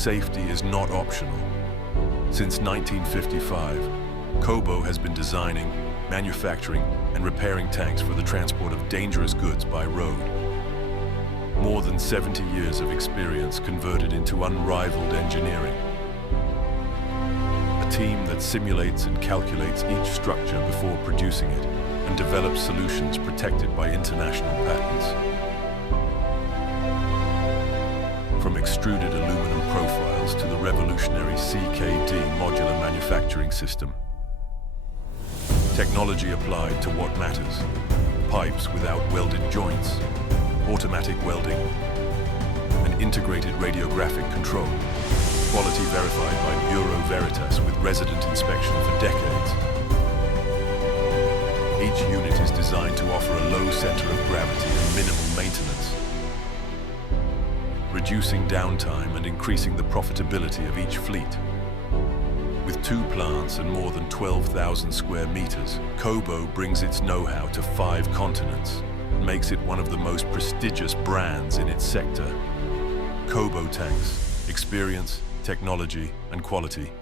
safety is not optional. Since 1955, Cobo has been designing, manufacturing, and repairing tanks for the transport of dangerous goods by road. More than 70 years of experience converted into unrivaled engineering. A team that simulates and calculates each structure before producing it and develops solutions protected by international patents. From extruded aluminum profiles to the revolutionary CKD modular manufacturing system. Technology applied to what matters. Pipes without welded joints, automatic welding, and integrated radiographic control. Quality verified by Bureau Veritas with resident inspection for decades. Each unit is designed to offer a low center of gravity and minimal maintenance, reducing downtime and increasing the profitability of each fleet. With 2 plants and more than 12,000 square meters, Cobo brings its know-how to 5 continents and makes it one of the most prestigious brands in its sector. Cobo Tanks, experience, technology, and quality